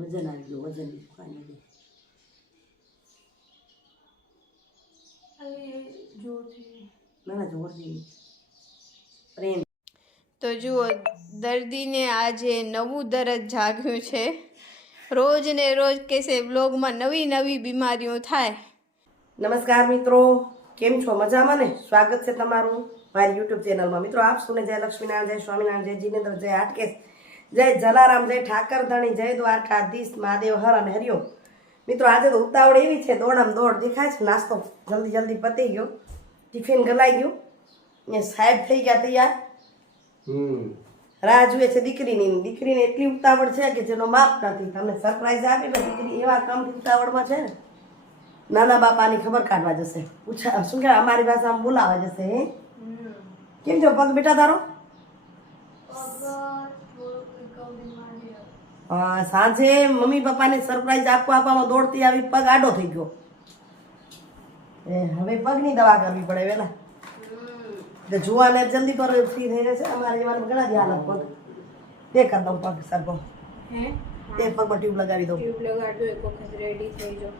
વજન આવી ગયું વજન બીજું કાંઈ ના ના જોરથી પ્રેમ તો જુઓ દર્દીને આજે નવું દરજ જાગ્યું છે. રોજ ને રોજ કેસે બ્લોગમાં નવી નવી બીમારીઓ થાય. નમસ્કાર મિત્રો. કેમ છો? મજામાં ને? સ્વાગત છે તમારું મારી યુટ્યુબ ચેનલમાં. મિત્રો આપ સુને જય લક્ષ્મીનારાયણ જય સ્વામિનારાયણ જય જીનેન્દ્ર જય હાટકેશ. જય જલારામ જય ઠાકરધણી જય દ્વારકાધીશ મહાદેવ હર અને હરિયો મિત્રો આજે તો ઉતાવળ એવી છે દોડામ દોડ દેખાય છે નાસ્તો જલ્દી જલ્દી પતી ગયો. ટિફિન ગલાઈ ગયું. ને સાહેબ થઈ ગયા તૈયાર. રાહ જુએ છે દીકરીની. દીકરીને એટલી ઉતાવળ છે કે જેનો માપ નથી. તમને સરપ્રાઈઝ આપે ને દીકરી એવા કમ ઉતાવળમાં છે ને. નાના બાપાની ખબર કાઢવા જશે. પૂછા શું કહેવાય અમારી ભાષામાં બોલાવા જશે હે? કેમ છો પગ બેટા તારો? સાંજે મમ્મી પપ્પાને સરપ્રાઈઝ આપવા આપવામાં દોડતી આવી પગ આડો થઈ ગયો. એ હવે પગની દવા કરવી પડે વેલા. એટલે જોવાને જલ્દી પર ફ્રી થઈ જશે અમારે જવાનું ઘણા ધ્યાન આપો તે કરી દઉં પગ સરપો તે પગમાં ટ્યુબ લગાવી દઉં. ટ્યુબ લગાડજો એક વખત રેડી થઈ જાઓ.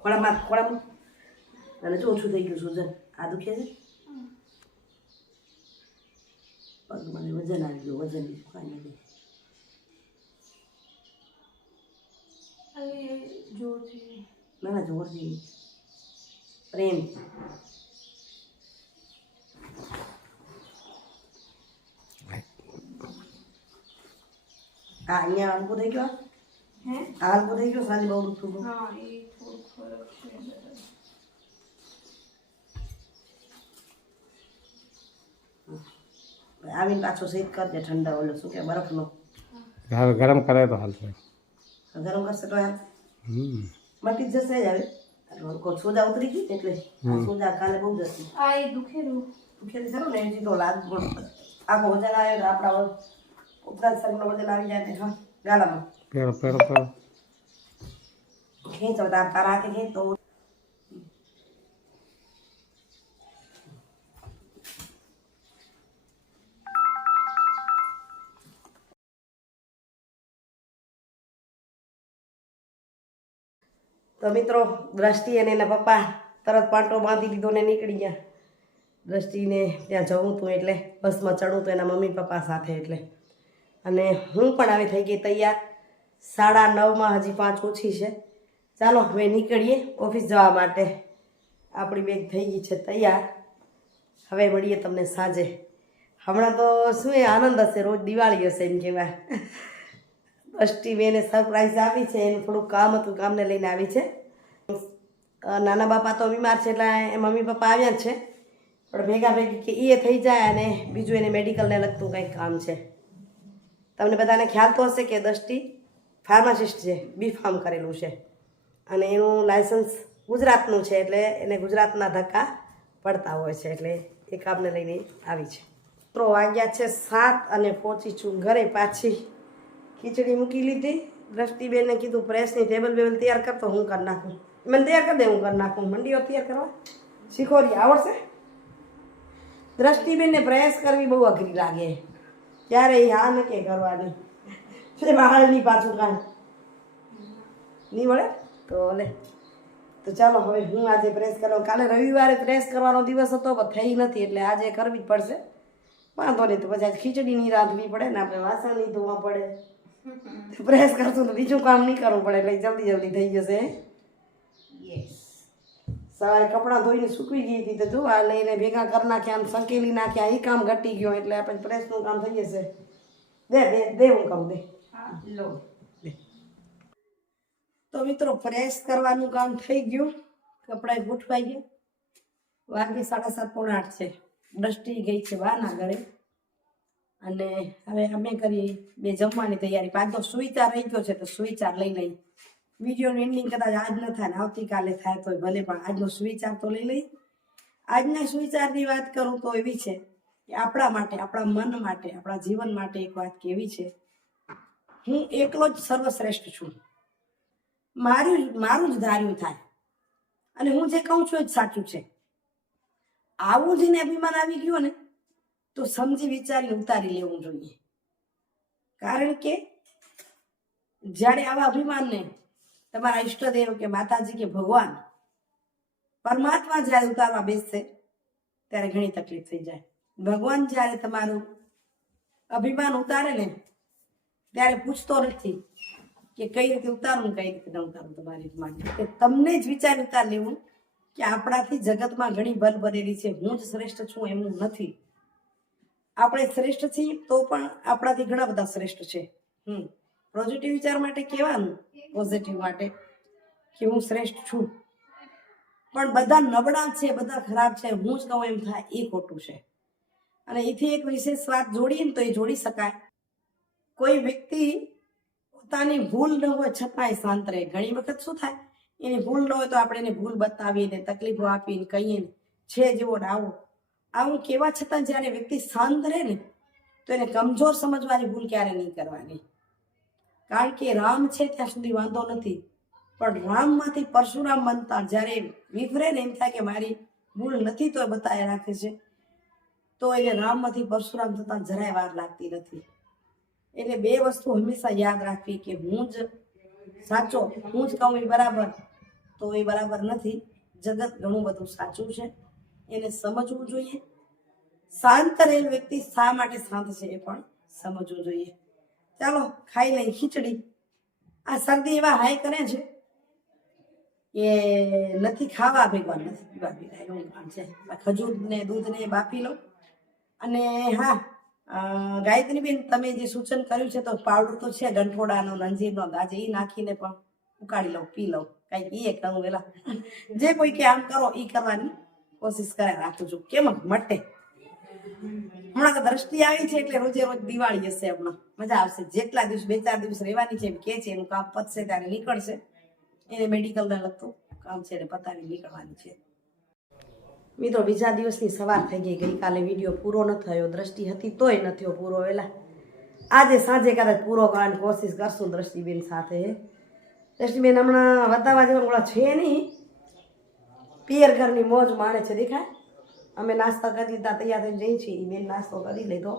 ખોળામાં ખોળામાં. અને જો ઓછું થઈ ગયું સુજન આ દુખે છે? પગમાં ને વજન આવી ગયું વજન નથી ના ના જોરથી પ્રેમ આ અહીંયા હાલ થઈ ગયો હે આ થઈ ગયો સાંજે બહુ દુઃખ હતું હા એ થોડુંક ફરક છે આવીને પાછો સહિત કરજે ઠંડા ઓલો શું કે બરફનો. ઘર ગરમ કરાય તો હાલશે ગરમ કરશે તો હાલ. હમ. મટી જશે જ હવે. સોજા ઉતરી ગઈ એટલે સોજા કાલે બહુ જશે આ એ દુખેલું. દુખેલી ખરું ને એથી તો લાગ પણ આખો વજન આવે આપણા ઉપરાંત શરીરનો વજન આવી જાય ને હા ગાલામાં પેરો પેરો પેરો. ખેંચ તાર હાથે ખેંચ. તો તો મિત્રો, દ્રષ્ટિ અને એના પપ્પા તરત પાંટો બાંધી દીધો ને નીકળી ગયા. દ્રષ્ટિને ત્યાં જવું હતું એટલે, બસમાં ચડું હતું એના મમ્મી પપ્પા સાથે એટલે. અને હું પણ આવી થઈ ગઈ તૈયાર. સાડા નવમાં હજી પાંચ ઓછી છે. ચાલો, હવે નીકળીએ ઓફિસ જવા માટે. આપણી બેગ થઈ ગઈ છે તૈયાર. હવે મળીએ તમને સાંજે. હમણાં તો શું એ આનંદ હશે, રોજ દિવાળી હશે એમ કહેવાય. દ્રષ્ટિબેને સરપ્રાઈઝ આપી છે, એનું થોડું કામ હતું કામને લઈને આવી છે. નાના બાપા તો બીમાર છે, એટલે એ મમ્મી પપ્પા આવ્યા છે. પણ ભેગા ભેગી કે એ થઈ જાય અને બીજું એને મેડિકલને લગતું કંઈક કામ છે. તમને બધાને ખ્યાલ તો હશે કે દ્રષ્ટિ ફાર્માસિસ્ટ છે બી ફાર્મ કરેલું છે. અને એનું લાયસન્સ ગુજરાતનું છે, એટલે એને ગુજરાતના ધક્કા પડતા હોય છે, એટલે એ કામને લઈને આવી છે. મિત્રો, વાગ્યા છે સાત અને પહોંચી છું ઘરે પાછી. ખીચડી મૂકી લીધી. દ્રષ્ટિબેનને કીધું, પ્રેસની ટેબલ બેબલ તૈયાર કરતો હું કરી નાખું. મને તૈયાર કરી દે, હું કરી નાખું. મંડીઓ તૈયાર કરવા? શીખોરી, આવડશે? દ્રષ્ટિબેનને પ્રેસ કરવી બહુ અઘરી લાગે. ત્યારે એ હા નકે કરવાની. તે બહારની પાછું કાંઈ. નહીં મળે તો લે. તો ચાલો, હવે હું આજે પ્રેસ કરો કાલે રવિવારે પ્રેસ કરવાનો દિવસ હતો, પણ થઈ નથી, એટલે આજે કરવી જ પડશે. વાંધો નહીં, તો પછી ખીચડીની રાંધવી પડે ને આપણે વાસણ નહીં ધોવા પડે. પ્રેસ કરશું તો બીજું કામ નહીં કરવું પડે એટલે જલ્દી જલ્દી થઈ જશે. યસ સવારે કપડાં ધોઈને સૂકવી ગઈ હતી તો જો આ લઈને ભેગા કરી નાખ્યા આમ સંકેલી નાખ્યા એ કામ ઘટી ગયો એટલે આપણે પ્રેસનું કામ થઈ જશે. દે દે દે હું કહું દે. લો. તો મિત્રો પ્રેસ કરવાનું કામ થઈ ગયું. કપડાં ગોઠવાઈ ગયા. વાગે સાડા સાત પોણા આઠ છે. દ્રષ્ટિ ગઈ છે બાના ઘરે. અને હવે અમે કરી બે જમવાની તૈયારી. પાછો સુવિચાર રહી ગયો છે તો સુવિચાર લઈ લઈ. વિડીયોનું એન્ડિંગ કદાચ આજ ન થાય ને આવતીકાલે થાય તો ભલે, પણ આજનો સુવિચાર તો લઈ લઈ. આજના સુવિચારની વાત કરું તો એવી છે કે આપણા માટે, આપણા મન માટે, આપણા જીવન માટે એક વાત કેવી છે. હું એકલો જ સર્વશ્રેષ્ઠ છું. મારું મારું જ ધાર્યું થાય. અને હું જે કહું છું એ જ સાચું છે. આવું જેને અભિમાન આવી ગયું ને તો સમજી વિચારી ઉતારી લેવું જોઈએ. કારણ કે જ્યારે આવા અભિમાનને તમારા ઈષ્ટદેવ કે માતાજી કે ભગવાન પરમાત્મા જ્યારે ઉતારવા બેસશે, ત્યારે ઘણી તકલીફ થઈ જાય. ભગવાન જ્યારે તમારું અભિમાન ઉતારે ને, ત્યારે પૂછતો નથી કે કઈ રીતે ઉતારવું, કઈ રીતે ન ઉતારવું તમારી માટે તમને જ વિચાર ઉતાર લેવું કે આપણાથી જગતમાં ઘણી બલ બનેલી છે. હું જ શ્રેષ્ઠ છું એમનું નથી. આપણે શ્રેષ્ઠ છીએ, તો પણ આપણાથી ઘણા બધા શ્રેષ્ઠ છે. હમ. પોઝિટિવ વિચાર માટે કહેવાનું પોઝિટિવ માટે કે હું શ્રેષ્ઠ છું. પણ બધા નબળા છે, બધા ખરાબ છે, હું જ કહું એમ થાય, એ ખોટું છે. અને એથી એક વિશેષ વાત જોડીએ ને તો એ જોડી શકાય. કોઈ વ્યક્તિ પોતાની ભૂલ ન હોય છતાંય શાંત રહે. ઘણી વખત શું થાય? એની ભૂલ ન હોય તો આપણે એને ભૂલ બતાવીને તકલીફો આપીને કહીએ ને. છે જેવો ને આવો કેવા છતાં જ્યારે વ્યક્તિ શાંત રહે ને, તો એને કમજોર સમજવાની ભૂલ ક્યારે નહીં કરવાની. કારણ કે રામ છે ત્યાં સુધી વાંધો નથી, પણ રામમાંથી પરશુરામ બનતા જ્યારે વિફરે ને એમ થાય કે મારી ભૂલ નથી તો બતાવી રાખે છે, તો એને રામમાંથી પરશુરામ થતા જરાય વાર લાગતી નથી. એટલે બે વસ્તુ હંમેશા યાદ રાખવી કે હું જ સાચો, હું જ કહું એ બરાબર, તો એ બરાબર નથી. જગત ઘણું બધું સાચું છે. એને સમજવું જોઈએ. શાંત રહેલ વ્યક્તિ શા માટે શાંત છે એ પણ સમજવું જોઈએ. ચાલો, ખાઈ લઈ ખીચડી. આ શરદી એવા હાઈ કરે છે એ નથી ખાવા ભેગવા, નથી પીવા ભેગા કામ છે. ખજૂર ને દૂધ ને બાફી લો. અને હા ગાયત્રી બેન તમે જે સૂચન કર્યું છે તો પાવડર તો છે, ગંઠોડાનો નંજીરનો આજે એ નાખીને પણ ઉકાળી લઉં પી લઉં કાંઈ એ કરું વેલા. જે કોઈ કે આમ કરો એ કરવાની કોશિશ કરે, રાખું છું. કેમ મટે. હમણાં તો દ્રષ્ટિ આવી છે એટલે રોજે રોજ દિવાળી હશે હમણાં. મજા આવશે. જેટલા દિવસ, બે ચાર દિવસ રહેવાની છે એમ કે છે, એનું કામ પતશે, ત્યારે નીકળશે. એને મેડિકલને લગતું કામ છે એને પતાવી નીકળવાની છે. મિત્રો, બીજા દિવસની સવાર થઈ ગઈ. ગઈકાલે વીડિયો પૂરો ન થયો. દ્રષ્ટિ હતી તોય ન થયો પૂરો વહેલા આજે સાંજે કદાચ પૂરો કરવાની કોશિશ કરશું દ્રષ્ટિબેન સાથે. દ્રષ્ટિબેન, હમણાં બતાવવા જેવા છે નહીં. પિયર ઘરની મોજ માણે છે દેખાય? અમે નાસ્તા કરી લીધા તૈયાર થઈને જઈ છીએ. બેન નાસ્તો કરી લીધો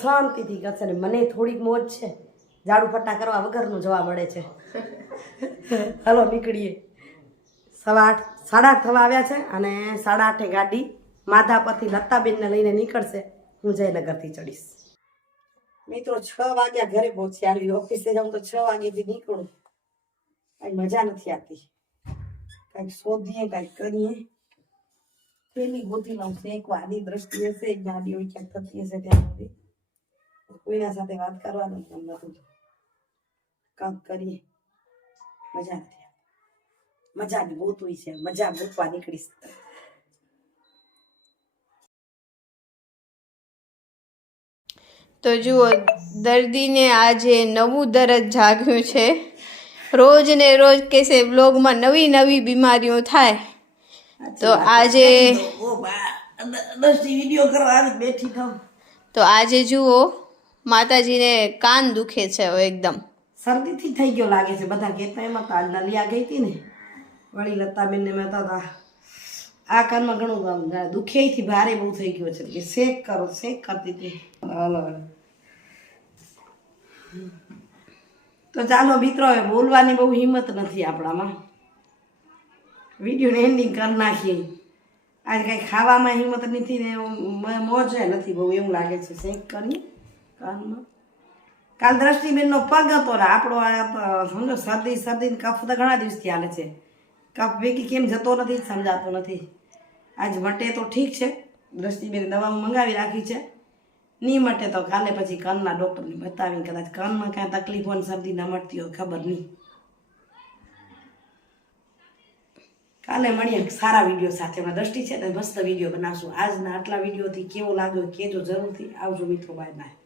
શાંતિથી કરશે ને મને થોડીક મોજ છે. ઝાડુ ફટ્ટા કરવા વગરનું જોવા મળે છે. હલો નીકળીએ. સવા આઠ સાડા આઠ થવા આવ્યા છે અને સાડા આઠે ગાડી માધા પરથી લતાબેનને લઈને નીકળશે. હું જયનગરથી ચડીશ. મિત્રો છ વાગ્યા ઘરે પહોંચી આવી ઓફિસે જાઉં તો છ વાગ્યાથી નીકળું. કઈ મજા નથી આવતી. કંઈક શોધીએ, કંઈક કરીએ. પેલી ગોતી લઉં છું એક વાદી દ્રષ્ટિ હશે ગાડીઓ ક્યાંક થતી હશે ત્યાં સુધી. કોઈના સાથે વાત કરવાનું મન નતું કામ કરીએ. મજા નથી મજાની ગોતવી છે, મજા ગોતવા નીકળીશ. તો જુઓ, દર્દીને આજે નવું દરજ જાગ્યું છે. રોજ ને રોજ કહેશે બ્લોગમાં નવી નવી બીમારીઓ થાય. તો આજે ઓ બા દ્રષ્ટિ વીડિયો કરવા બેઠી થઉં તો આજે જુઓ માતાજીને કાન દુખે છે એકદમ. શરદીથી થઈ ગયો લાગે છે બધા કહેતા એમાં તો આજ નલિયા ગઈ હતી ને વળી લતાબેનને મેં હતા આ કાનમાં ઘણું દુખેથી ભારે બહુ થઈ ગયો છે. કે શેક કરો શેક કરતી હતી. હાલો. તો ચાલો મિત્રો, હવે બોલવાની બહુ હિંમત નથી આપણામાં. વિડીયોને એન્ડિંગ કરી નાખીએ. આજે કંઈ ખાવામાં હિંમત નથી ને મોજ નથી બહુ એવું લાગે છે. શેક કરી કાનમાં. કાલ દ્રષ્ટિબેનનો પગ હતો ને, આપણો આ સમજો, શરદી શરદી કફ તો ઘણા દિવસથી હાલે છે. કફ ભેગી કેમ જતો નથી, સમજાતો નથી. આજ મટે તો ઠીક છે. દ્રષ્ટિબેન દવા મંગાવી રાખી છે. નહીં મટે તો કાલે પછી કાનના ડૉક્ટરને બતાવી કદાચ કાનમાં કાંઈ તકલીફ ને શરદી ના મળતી હોય, ખબર નહીં. કાલે મળીએ સારા વીડિયો સાથે. હમણાં દ્રષ્ટિ છે તો મસ્ત વીડિયો બનાવશું. આજના આટલા વિડીયોથી કેવો લાગ્યો કેજો જરૂરથી. આવજો મિત્રો બાય બાય